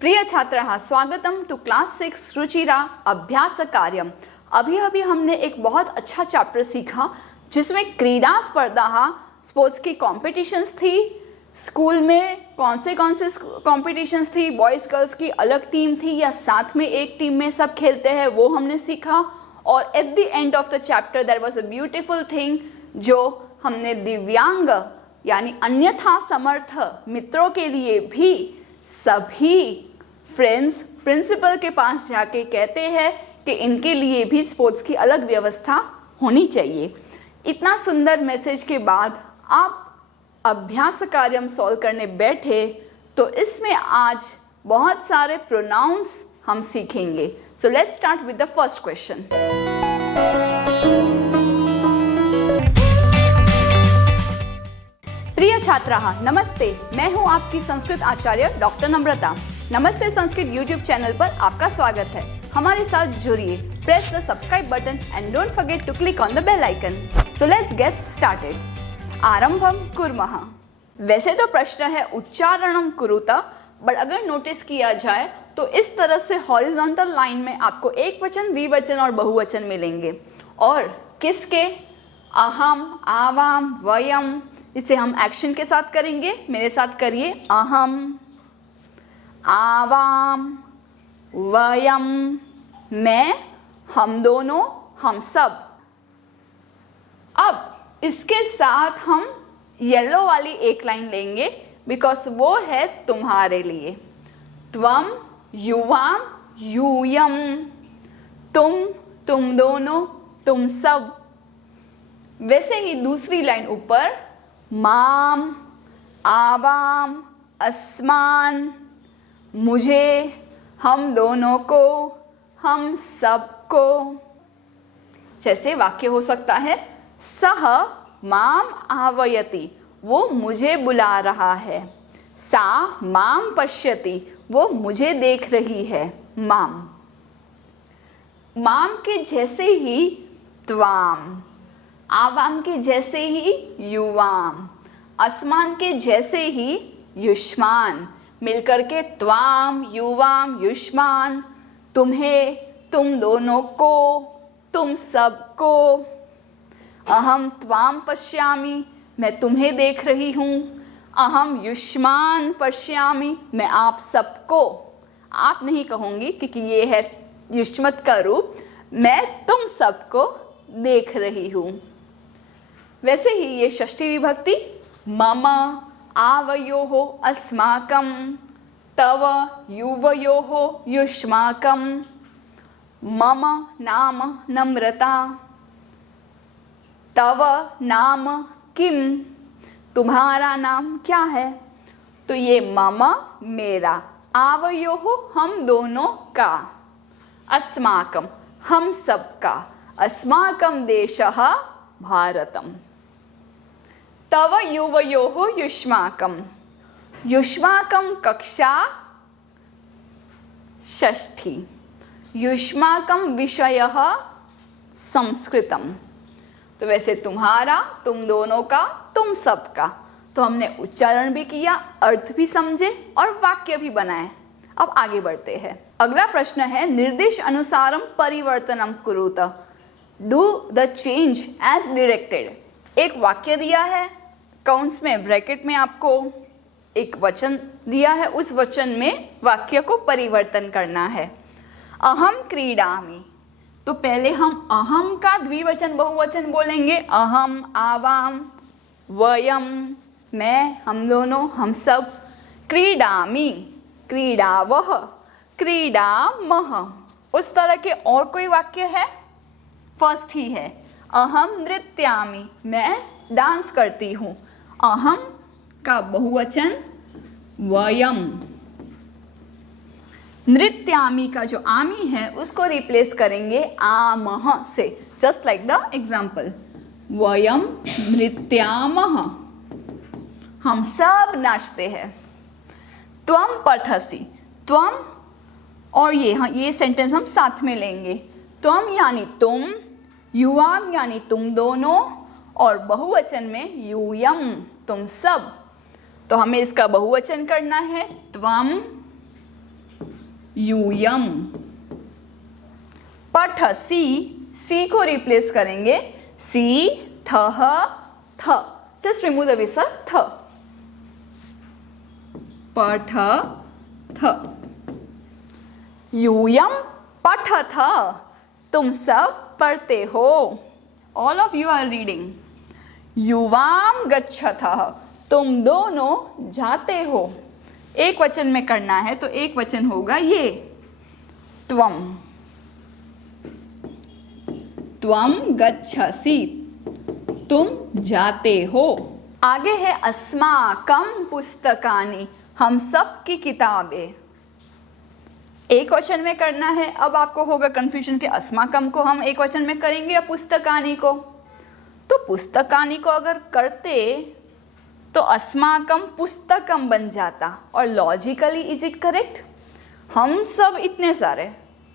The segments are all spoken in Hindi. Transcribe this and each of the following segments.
प्रिय छात्राः, स्वागतम टू क्लास 6 रुचिरा अभ्यास कार्यम। अभी हमने एक बहुत अच्छा चैप्टर सीखा जिसमें क्रीडा स्पर्धा, स्पोर्ट्स की कॉम्पिटिशन्स थी। स्कूल में कौन से कॉम्पिटिशन्स थी, बॉयज़ गर्ल्स की अलग टीम थी या साथ में एक टीम में सब खेलते हैं, वो हमने सीखा। और at the end of the chapter there was a beautiful thing जो हमने दिव्यांग यानी अन्यथा समर्थ मित्रों के लिए भी सभी फ्रेंड्स प्रिंसिपल के पास जाके कहते हैं कि इनके लिए भी स्पोर्ट्स की अलग व्यवस्था होनी चाहिए। इतना सुंदर मैसेज के बाद आप अभ्यास कार्यम सॉल्व करने बैठे तो इसमें आज बहुत सारे प्रोनाउंस हम सीखेंगे। So let's start with the first question. प्रिय छात्राः, नमस्ते। मैं हूं आपकी संस्कृत आचार्य डॉक्टर नम्रता। नमस्ते संस्कृत यूट्यूब चैनल पर आपका स्वागत है। हमारे साथ जुड़िए। Press the subscribe button and don't forget to click on the bell icon. So let's get started. आरंभम कुर्मः। वैसे तो प्रश्न है उच्चारणम कुरुत, बट अगर नोटिस किया जाए तो इस तरह से हॉरिजॉन्टल लाइन में आपको एक वचन, द्विवचन और बहुवचन मिलेंगे। और किसके? अहम, आवाम, वयम। इसे हम एक्शन के साथ करेंगे। मेरे साथ करिए। अहम, आवाम, वयम, मैं, हम दोनों, हम सब। अब इसके साथ हम येलो वाली एक लाइन लेंगे बिकॉज वो है तुम्हारे लिए। त्वम, युवाम, यूयम। तुम, तुम दोनों, तुम सब। वैसे ही दूसरी लाइन ऊपर माम, आवाम, अस्मान, मुझे, हम दोनों को, हम सबको। जैसे वाक्य हो सकता है सह माम आह्वयति, वो मुझे बुला रहा है। सा माम पश्यति, वो मुझे देख रही है। माम। माम के जैसे ही त्वाम, आवाम के जैसे ही युवाम, अस्मान के जैसे ही युष्मान। मिलकर के त्वाम, युवाम, युष्मान। तुम्हें, तुम दोनों को, तुम सबको। अहम त्वाम पश्यामि, मैं तुम्हें देख रही हूँ। अहम युष्मान पश्यामि, मैं आप सबको। आप नहीं कहूँगी क्योंकि ये है युष्मत का रूप। मैं तुम सबको देख रही हूँ। वैसे ही ये षष्ठी विभक्ति मम, आवयोः अस्माकं, तव, युवयोः युष्माकं। मम नाम नम्रता, तव नाम किम, तुम्हारा नाम क्या है? तो ये मम मेरा, आवयोः हम दोनों का, अस्माकं हम सबका, अस्माकं देशः भारतम। तव युवयोः युष्माकं, युष्माकं कक्षा षष्ठी, युष्माकं विषयः संस्कृतम। तो वैसे तुम्हारा, तुम दोनों का, तुम सबका। तो हमने उच्चारण भी किया, अर्थ भी समझे और वाक्य भी बनाए। अब आगे बढ़ते हैं। अगला प्रश्न है निर्देश अनुसारम परिवर्तनम कुरुत, do the change as directed. एक वाक्य दिया है, काउंट्स में ब्रैकेट में आपको एक वचन दिया है, उस वचन में वाक्य को परिवर्तन करना है। अहम क्रीडामि, तो पहले हम अहम का द्विवचन बहुवचन बोलेंगे। अहम, आवाम, वयम, मैं, हम दोनों, हम सब। क्रीडामि, क्रीडावः, क्रीडामः। उस तरह के और कोई वाक्य है? फर्स्ट ही है। अहम नृत्यामि, मैं डांस करती हूँ। अहम का बहुवचन वयम। नृत्यामि का जो आमी है उसको रिप्लेस करेंगे आमः से, जस्ट लाइक द एग्जाम्पल। वयम नृत्यामः, हम सब नाचते हैं। त्वम पठसि, त्वम और ये सेंटेंस हम साथ में लेंगे। त्वम यानी तुम, युवाम यानी तुम दोनों, और बहुवचन में यूयम तुम सब। तो हमें इसका बहुवचन करना है त्वम, यूयम। पठ, सी को रिप्लेस करेंगे, सी थह थ, जस्ट रिमूव द विसर्ग थ, पठ थ। यूयम पठथ, तुम सब पढ़ते हो, all of you are reading. युवाम गच्छथः, तुम दोनों जाते हो। एक वचन में करना है तो एक वचन होगा ये, त्वम, त्वम गच्छसि, तुम जाते हो। आगे है अस्माकं पुस्तकानि, हम सब की किताबें। एक वचन में करना है। अब आपको होगा कंफ्यूजन कि अस्माकं को हम एक वचन में करेंगे या पुस्तकानि को। तो पुस्तकानि को अगर करते तो अस्माकं पुस्तकम बन जाता, और लॉजिकली इज इट करेक्ट? हम सब इतने सारे,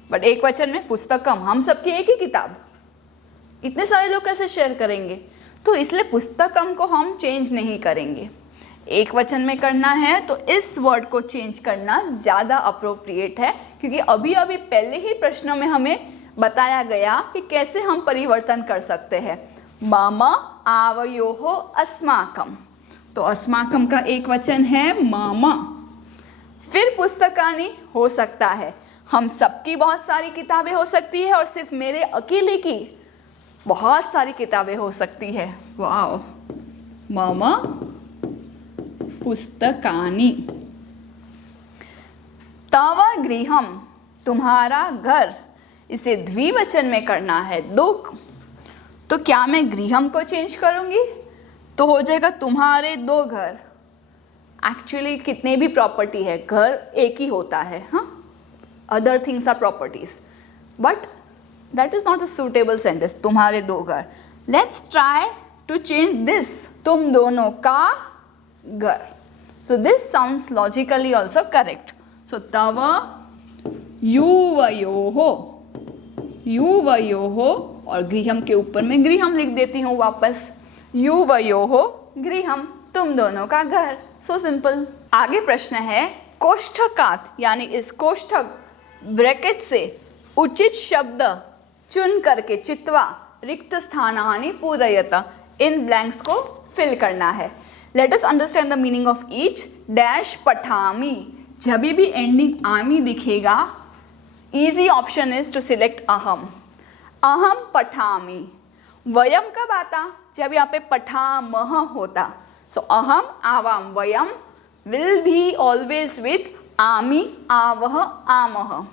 बट एक वचन में पुस्तकम, हम सब की एक ही किताब, इतने सारे लोग कैसे शेयर करेंगे? तो इसलिए पुस्तकम को हम चेंज नहीं करेंगे। एक वचन में करना है तो इस वर्ड को चेंज करना ज़्यादा अप्रोप्रिएट है, क्योंकि अभी अभी पहले ही प्रश्नों में हमें बताया गया कि कैसे हम परिवर्तन कर सकते हैं। मम आवयोः अस्माकं, तो अस्माकं का एक वचन है मम। फिर पुस्तकानि हो सकता है, हम सबकी बहुत सारी किताबें हो सकती है, और सिर्फ मेरे अकेले की बहुत सारी किताबें हो सकती है। वाओ, मम पुस्तकानि। तव गृहम, तुम्हारा घर, इसे द्विवचन में करना है, दो। तो क्या मैं गृहम को चेंज करूंगी? तो हो जाएगा तुम्हारे दो घर। एक्चुअली कितने भी प्रॉपर्टी है, घर एक ही होता है, हाँ, other things are properties, but that is not a suitable sentence, तुम्हारे दो घर। Let's try to change this, तुम दोनों का घर। So this sounds logically also correct. So तव युवयोः, युवयोः, और गृहम के ऊपर मैं गृहम लिख देती हूँ वापस, युवयोः गृहम, तुम दोनों का घर। So simple. आगे प्रश्न है, कोष्ठकात यानी इस कोष्ठक ब्रैकेट से उचित शब्द चुन करके चित्वा रिक्त स्थानानि पूरयत, इन ब्लैंक्स को फिल करना है। Let us understand the meaning of each. Dash पठामी, जब भी एंडिंग आमी दिखेगा, easy option is to select अहम। अहम पठामी। वयम कब आता? जब यहाँ पे पठामह होता। सो अहम आवाम, वयम विल बी ऑलवेज विथ आमी आवह आमह।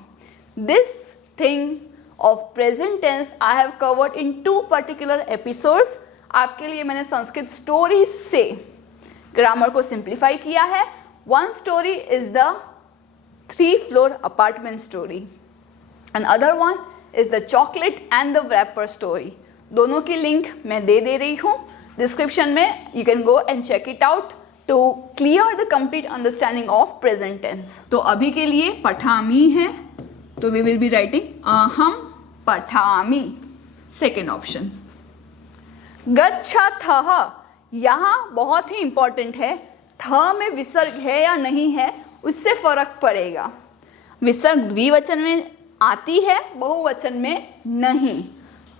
This thing of present tense I have covered in 2 particular episodes। आपके लिए मैंने संस्कृत स्टोरी से ग्रामर को सिंप्लीफाई किया है। One story is the 3-floor apartment story and other one is the chocolate and the wrapper story। दोनों की लिंक मैं दे रही हूँ डिस्क्रिप्शन में, you can go and check it out to clear the complete understanding of present tense। तो अभी के लिए पठामी है, तो we will be writing अहम पठामी, सेकेंड ऑप्शन। गच्छथः, यहाँ बहुत ही इंपॉर्टेंट है, थ में विसर्ग है या नहीं है उससे फर्क पड़ेगा। विसर्ग द्विवचन में आती है, बहुवचन में नहीं।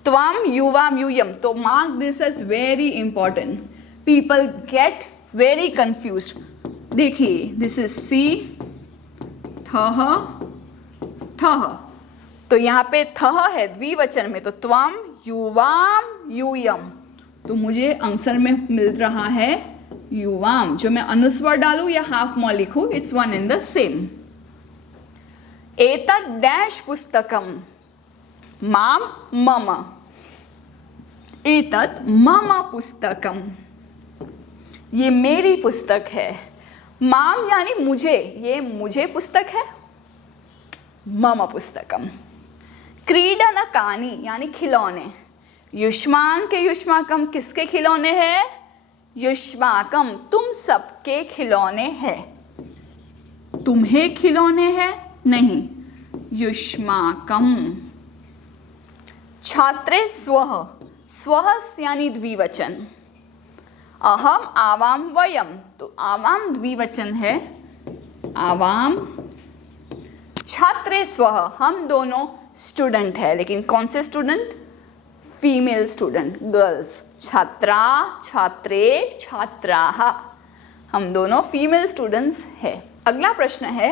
त्वम युवाम यूयम, तो mark this as very important, people get very confused. देखिए, दिस इज सी थह थह, तो यहाँ पे थह है द्विवचन में, तो त्वम युवाम यूयम, तो मुझे आंसर में मिल रहा है युवाम। जो मैं अनुस्वर डालूं या हाफ म लिखूं, it's one and the same. एतत् डैश पुस्तकम माम मम, एतत् मम पुस्तकम, ये मेरी पुस्तक है। माम यानी मुझे, ये मुझे पुस्तक है, मम पुस्तकम। क्रीडनकानि यानी खिलौने, युष्मान के युष्माकम किसके खिलौने हैं? युष्माकम, तुम सबके खिलौने हैं। तुम्हें खिलौने हैं नहीं, युष्माकम। छात्रे स्वः, स्वः यानी द्विवचन। अहम आवाम वयम, तो आवाम द्विवचन है, आवाम छात्रे स्वः, हम दोनों स्टूडेंट है, लेकिन कौन से स्टूडेंट? Female student, girls. छात्रा, छात्रे, छात्राः, हम दोनों फीमेल स्टूडेंट्स है। अगला प्रश्न है,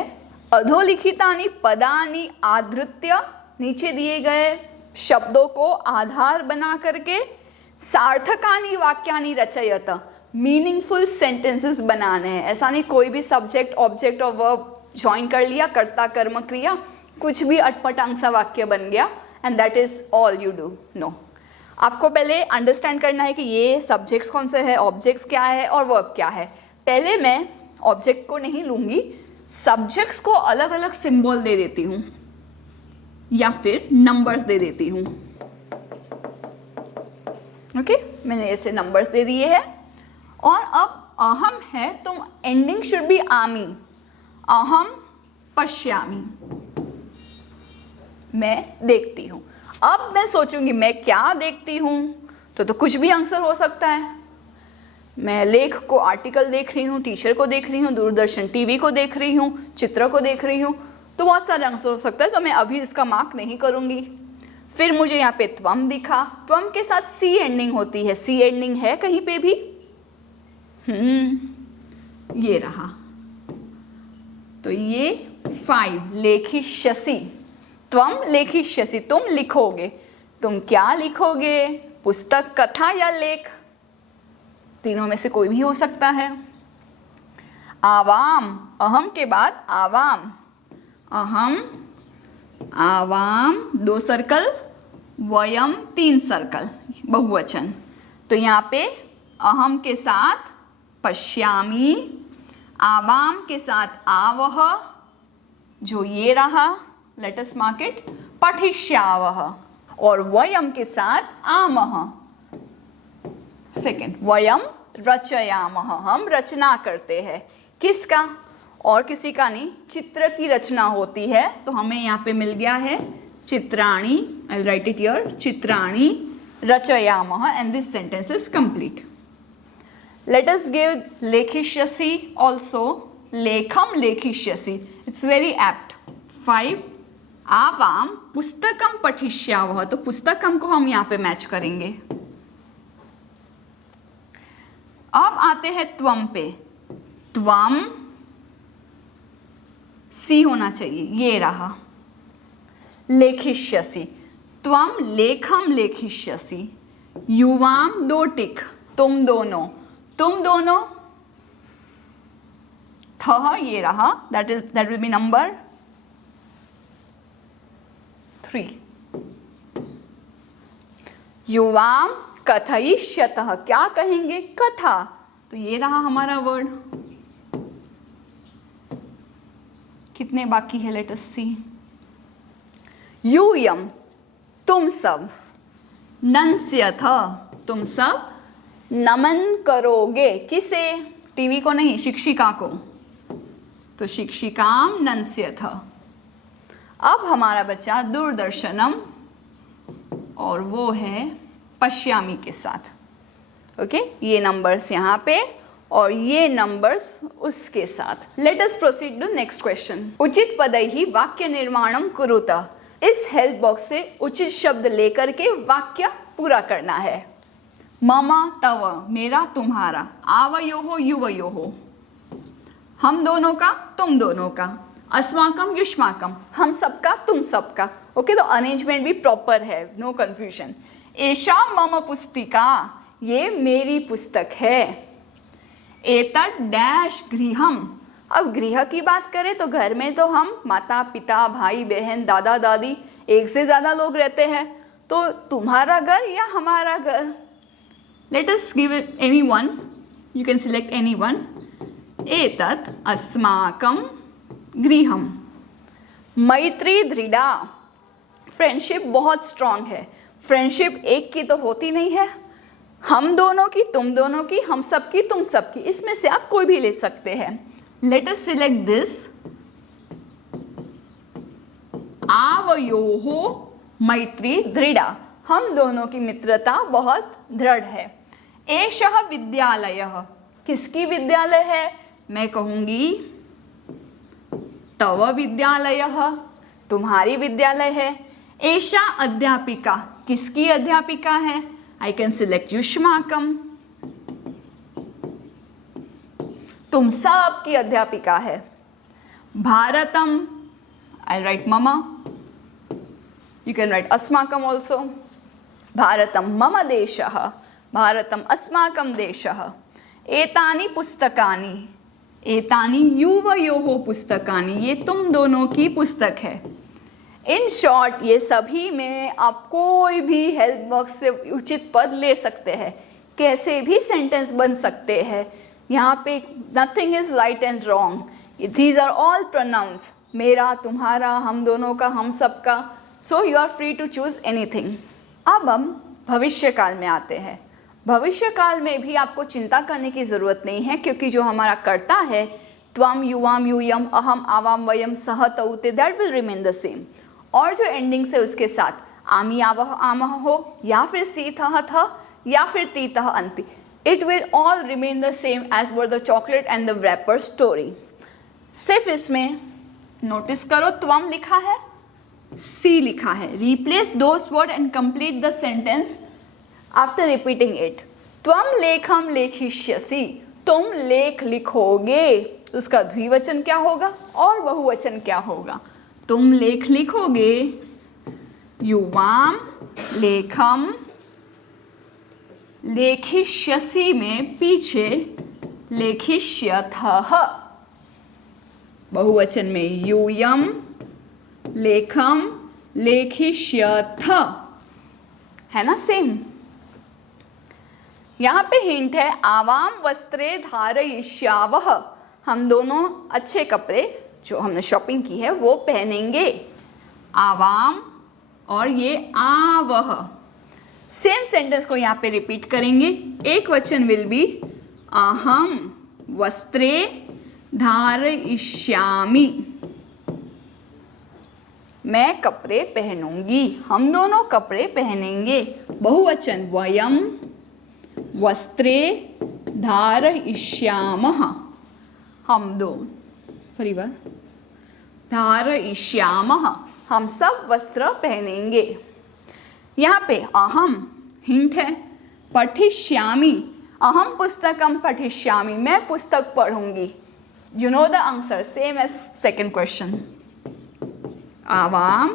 अधोलिखितानि पदानि आधृत्य, नीचे दिए गए शब्दों को आधार बना करके सार्थकानि वाक्यानि रचयत, मीनिंगफुल सेंटेंसेस बनाने हैं। ऐसा नहीं कोई भी सब्जेक्ट ऑब्जेक्ट और वर्ब ज्वाइन कर लिया, कर्ता कर्म क्रिया, कुछ भी अटपटांग सा वाक्य बन गया and that is all you do. No, आपको पहले अंडरस्टैंड करना है कि ये सब्जेक्ट्स कौन से हैं, ऑब्जेक्ट्स क्या है और वर्ब क्या है। पहले मैं ऑब्जेक्ट को नहीं लूंगी, सब्जेक्ट्स को अलग अलग सिंबल दे देती हूँ या फिर नंबर्स दे देती हूँ। ओके, मैंने ऐसे नंबर्स दे दिए हैं। और अब अहम है तो एंडिंग शुड बी आमी, अहम पश्यामी, मैं देखती हूँ। अब मैं सोचूंगी मैं क्या देखती हूँ, तो कुछ भी आंसर हो सकता है। मैं लेख को, आर्टिकल देख रही हूँ, टीचर को देख रही हूँ, दूरदर्शन टीवी को देख रही हूँ, चित्र को देख रही हूँ, तो बहुत सारे आंसर हो सकता है। तो मैं अभी इसका मार्क नहीं करूँगी। फिर मुझे यहाँ पे त्वम दिखा, त्वम के साथ सी एंडिंग होती है, सी एंडिंग है कहीं पे भी? ये रहा। तो ये 5, लेखिष्यसि, त्वम लेखिष्यसि, तुम लिखोगे। तुम क्या लिखोगे? पुस्तक, कथा या लेख? तीनों में से कोई भी हो सकता है। आवाम, अहम के बाद आवाम, अहम, आवाम 2 सर्कल, वयम 3 सर्कल, बहुवचन। तो यहाँ पे अहम के साथ पश्यामी, आवाम के साथ आवह, जो ये रहा, लेट अस मार्क इट, पठिष्यावह, और वयम के साथ आमह, सेकेंड, वयम रचयामः, हम रचना करते हैं। किसका? और किसी का नहीं, चित्र की रचना होती है। तो हमें यहाँ पे मिल गया है चित्राणि, आई राइट इट हियर, चित्राणि रचयामः, and this sentence is complete. Let us give लेखिष्यसि ऑल्सो, लेखम लेखिष्यसि, इट्स वेरी एप्ट। 5, आवाम पुस्तकम पठिष्यावः, तो पुस्तकम को हम यहाँ पे मैच करेंगे। अब आते हैं त्वम पे, त्वम सी होना चाहिए, ये रहा, लेखिष्यसि, त्वम लेखम लेखिष्यसि, युवाम 2 टिक, तुम दोनों, तुम दोनों, थह ये रहा, that will be number 3। युवाम कथयिष्यतः, क्या कहेंगे? कथा, तो ये रहा हमारा वर्ड। कितने बाकी है? लेट अस सी। यूयम, तुम सब, नंस्यथ, तुम सब नमन करोगे। किसे? टीवी को नहीं, शिक्षिका को, तो शिक्षिकाम नंस्यथ। अब हमारा बच्चा दूरदर्शनम, और वो है पश्यामी के साथ। ओके, ये नंबर्स यहाँ पे और ये नंबर्स उसके साथ। Let us proceed to next question. उचित पदैहि वाक्य निर्माणम कुरुत, इस हेल्प बॉक्स से उचित शब्द लेकर के वाक्य पूरा करना है। मम तव, मेरा तुम्हारा, आवयोः युवयोः, हम दोनों का तुम दोनों का, अस्माकम युष्माकम, हम सबका तुम सबका। ओके, तो अरेंजमेंट भी प्रॉपर है, नो कंफ्यूजन। एषा मम पुस्तिका, ये मेरी पुस्तक है। एतत् डैश गृहम, अब गृह की बात करें तो घर में तो हम माता पिता भाई बहन दादा दादी एक से ज़्यादा लोग रहते हैं। तो तुम्हारा घर या हमारा घर? Late us give it any one, you can select any one. एतत् अस्माकं गृहम। मैत्री दृढ़ा, फ्रेंडशिप बहुत स्ट्रांग है। फ्रेंडशिप एक की तो होती नहीं है, हम दोनों की, तुम दोनों की, हम सब की, तुम सब की, इसमें से आप कोई भी ले सकते हैं। Let us select this. आवयोः मैत्री दृढ़ा, हम दोनों की मित्रता बहुत दृढ़ है। एषः विद्यालयः, किसकी विद्यालय है? मैं कहूंगी तव विद्यालयः, तुम्हारी विद्यालय है। एषा अध्यापिका, किसकी अध्यापिका है? आई कैन सिलेक्ट युष्माकम, तुम सब की अध्यापिका है। भारतम, आई राइट मम, यू कैन राइट अस्माकम ऑल्सो। भारतम मम देशः, भारतम अस्माकं देशः। एतानि पुस्तकानि, एतानि युवयोः पुस्तकानि, ये तुम दोनों की पुस्तक है। इन शॉर्ट ये सभी में आप कोई भी हेल्प बॉक्स से उचित पद ले सकते हैं, कैसे भी सेंटेंस बन सकते हैं। यहाँ पे nothing is right and wrong, these are all pronouns, मेरा, तुम्हारा, हम दोनों का, हम सब का। So you are free to choose anything. अब हम भविष्य काल में आते हैं। भविष्य काल में भी आपको चिंता करने की ज़रूरत नहीं है, क्योंकि जो हमारा कर्ता है त्वम, युवाम, यूयम, अहम, आवाम, वयम, सह, तौ, ते, that will remain the same. और जो एंडिंग्स है उसके साथ आमी, आवह, आमह हो, या फिर सी, थह, थ, या फिर ती, तह, अंति, it will all remain the same as were the chocolate and the wrapper story. सिर्फ इसमें नोटिस करो, त्वम लिखा है, सी लिखा है। Replace those word and complete the sentence after repeating it. त्वम लेखम लेखिष्यसि, तुम लेख लिखोगे, उसका द्विवचन क्या होगा और बहुवचन क्या होगा? तुम लेख लिखोगे, युवाम लेखम, लेखिष्यसि में पीछे लेखिष्यथः, बहुवचन में यूयम लेखम लेखिष्यथ, है ना सेम। यहाँ पे हिंट है, आवाम वस्त्रे धारयिष्यावः, हम दोनों अच्छे कपड़े जो हमने शॉपिंग की है वो पहनेंगे। आवाम और ये आवह, सेम सेंटेंस को यहाँ पे रिपीट करेंगे। एक वचन विल बी अहम वस्त्रे धारयिष्यामि, मैं कपड़े पहनूंगी, हम दोनों कपड़े पहनेंगे। बहुवचन वयम वस्त्रे धारयिष्यामः, हम दो, परिवार, धारयिष्यामः, हम सब वस्त्र पहनेंगे। यहाँ पे अहम हिंट है, पठिष्यामि, अहम पुस्तकम पठिष्यामि, मैं पुस्तक पढ़ूंगी। You know the answer, same as second question. आवाम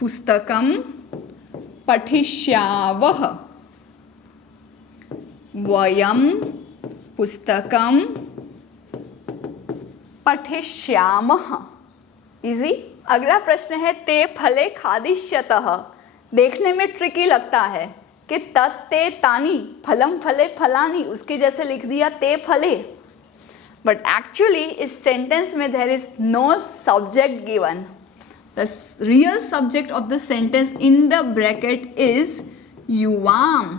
पुस्तकम पठिष्यावः, वयम पुस्तकम पठिष्यामः। इजी। अगला प्रश्न है, ते फले खादिष्यतः। देखने में ट्रिकी लगता है कि तत्, ते, तानि, फलम, फले, फलानि, उसके जैसे लिख दिया ते फले, बट एक्चुअली इस सेंटेंस में there is no subject given. The real subject of the sentence in the bracket is युवाम।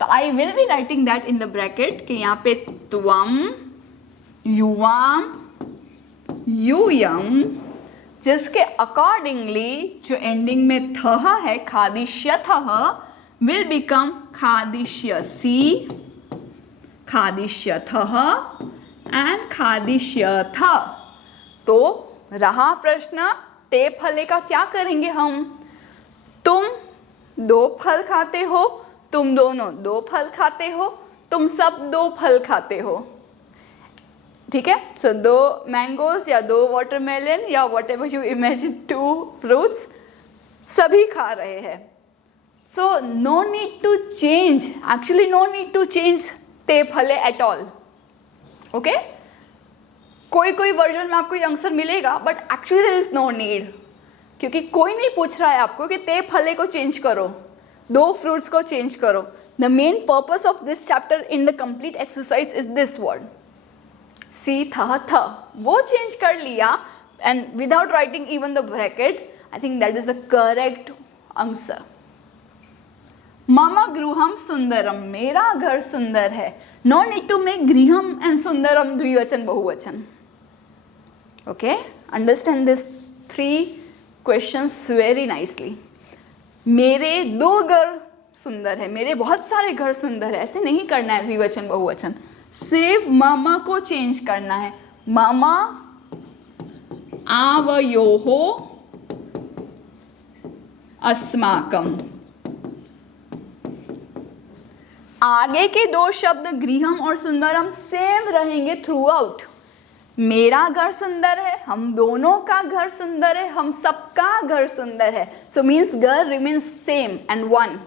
तो I will be writing that in the bracket कि यहाँ पे त्वम, युवाम, यूयम, जिसके अकॉर्डिंगली जो एंडिंग में थह है, खादिष्यथः, विल बिकम खादिष्यसि, खादिष्यथः एंड खादिष्यथ। तो रहा प्रश्न, ते फले का क्या करेंगे हम? तुम दो फल खाते हो, तुम दोनों दो फल खाते हो, तुम सब दो फल खाते हो, ठीक है। सो दो मैंगोज या दो वाटरमेलन या whatever you imagine, two fruits, सभी खा रहे हैं। So no need to change, actually no need to change ते फले एट ऑल। ओके, कोई कोई वर्जन में आपको ये आंसर मिलेगा, but actually there is no need, क्योंकि कोई नहीं पूछ रहा है आपको कि ते फले को चेंज करो, दो फ्रूट्स को चेंज करो। The main purpose of this chapter in the complete exercise is this word, सी, थह, थ, वो चेंज कर लिया and without writing even the bracket, I think that is the correct answer. मम गृहम सुंदरम, मेरा घर सुंदर है। नो नीड टू मेक गृहम एंड सुंदरम द्विवचन बहुवचन। Okay, understand this three questions very nicely. मेरे दो घर सुंदर है, मेरे बहुत सारे घर सुंदर है, ऐसे नहीं करना है द्विवचन बहुवचन, सिर्फ मामा को चेंज करना है। मामा आवयोः अस्माकम। आगे के दो शब्द गृहम और सुंदरम सेम रहेंगे थ्रू आउट। मेरा घर सुंदर है, हम दोनों का घर सुंदर है, हम सबका घर सुंदर है। सो मीन्स घर रिमेन्स सेम एंड वन।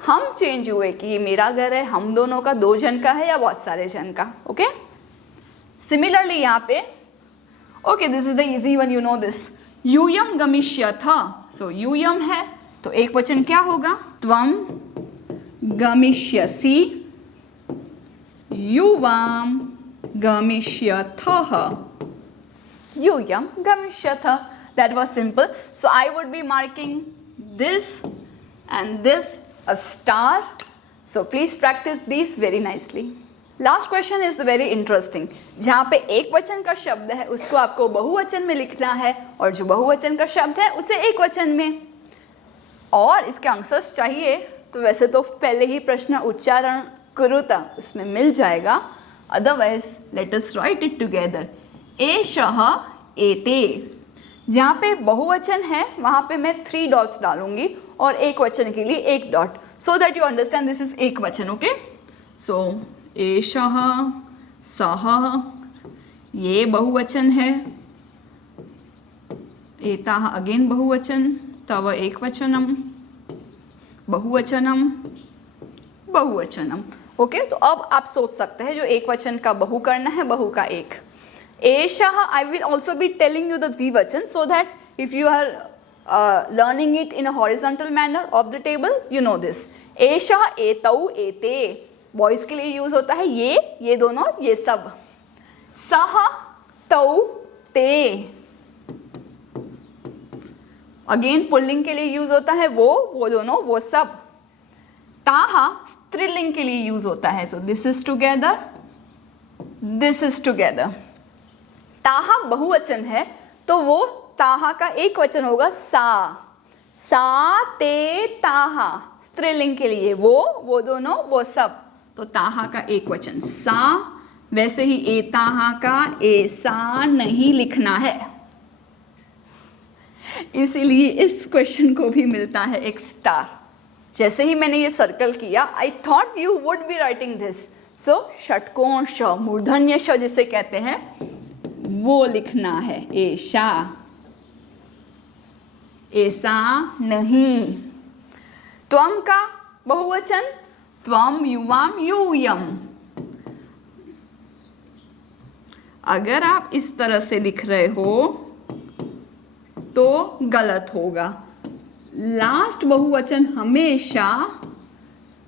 हम चेंज हुए कि ये मेरा घर है, हम दोनों का, दो जन का है या बहुत सारे जन का। ओके, सिमिलरली यहाँ पे okay, this is the easy one, you know this. यूयम गमिष्यथ। सो यूयम है तो एक वचन क्या होगा? त्वम गमिष्यसि, युवाम गमिष्यथः, यूयम गमिष्यथ। That was simple. So I would be marking this and this a star. So please practice these very nicely. Last question is very interesting. जहाँ पे एक वचन का शब्द है उसको आपको बहुवचन में लिखना है और जो बहुवचन का शब्द है उसे एक वचन में। और इसके आंसर्स चाहिए तो वैसे तो पहले ही प्रश्न उच्चारण कुरुता उसमें मिल जाएगा। Otherwise let us right it together. एषः एते। जहाँ पे बहुवचन है वहाँ पे मैं 3 डॉट्स डालूंगी और एक वचन के लिए 1 dot, so that you understand this is एक वचन। ओके, सो एषः, सः, ये बहुवचन है, एताः अगेन बहुवचन, तव एक वचनम, बहुवचनम, बहुवचनम। ओके, तो अब आप सोच सकते हैं जो एक वचन का बहु करना है, बहु का एक। एषः, I will also be telling you the द्विवचन so that if you are learning it in a horizontal manner of the table, you know this. एषः, एतौ, एते, बॉयज के लिए यूज होता है ये दोनों, ये सब। सः, तौ, ते, अगेन पुल्लिंग के लिए यूज होता है वो दोनों, वो सब। ताहा स्त्रीलिंग के लिए यूज होता है, so this is together, this is together. ताहा बहुवचन है तो वो ताहा का एक वचन होगा सा, ते, ताहा। स्त्रीलिंग के लिए वो दोनों, वो सब, तो ताहा का एक वचन सा। वैसे ही एताहा का ऐसा नहीं लिखना है, इसीलिए इस क्वेश्चन को भी मिलता है एक स्टार। जैसे ही मैंने ये सर्कल किया, I thought you would be writing this. So षटकोण श, मूर्धन्य श जिसे कहते हैं, वो लिखना है। ऐसा, ऐसा नहीं। त्वम का बहुवचन, त्वम, युवाम, यूयम। अगर आप इस तरह से लिख रहे हो तो गलत होगा। लास्ट बहुवचन हमेशा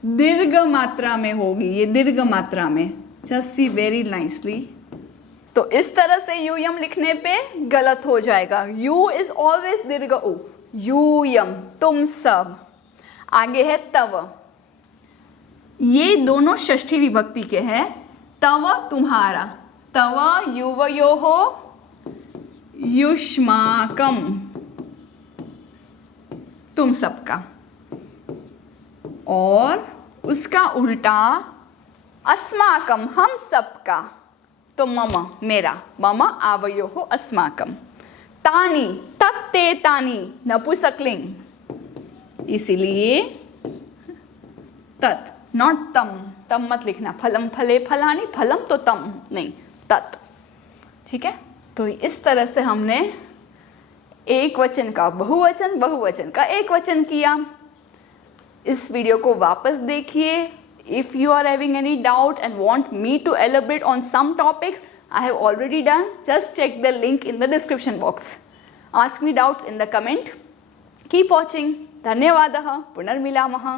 दीर्घ मात्रा में होगी, ये दीर्घ मात्रा में। Just see very nicely. तो इस तरह से यूयम लिखने पे गलत हो जाएगा। यू इज ऑलवेज दीर्घ उ, यूयम, तुम सब। आगे है तव, ये दोनों षष्ठी विभक्ति के हैं। तव तुम्हारा, तव युवयोः युष्माकम, तुम सबका। और उसका उल्टा अस्माकम, हम सबका, तो मम, मेरा, मम आवयोः अस्माकम। तानी, तत्ते तानी, नपुंसकलिंग, इसीलिए तत्, नॉट तम, तम मत लिखना। फलम, फले, फलानी, फलम तो तम नहीं, तत्। ठीक है, तो इस तरह से हमने एक वचन का बहुवचन, बहुवचन का एक वचन किया। इस वीडियो को वापस देखिए। If you are having any doubt and want me to elaborate on some topics, I have already done. Just check the link in the description box. Ask me doubts in the comment. Keep watching. धन्यवादः। पुनर्मिलामः।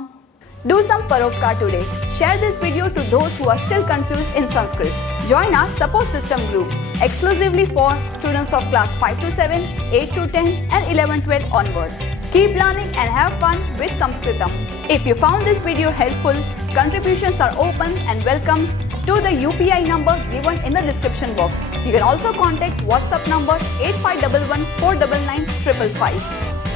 Do some paropkar today. Share this video to those who are still confused in Sanskrit. Join our support system group exclusively for students of class 5 to 7, 8 to 10 and 11-12 onwards. Keep learning and have fun with Sanskritam. If you found this video helpful, contributions are open and welcome to the UPI number given in the description box. You can also contact WhatsApp number 8511 499 555.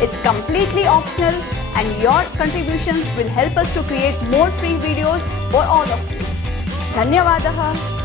It's completely optional and your contributions will help us to create more free videos for all of you. धन्यवादः।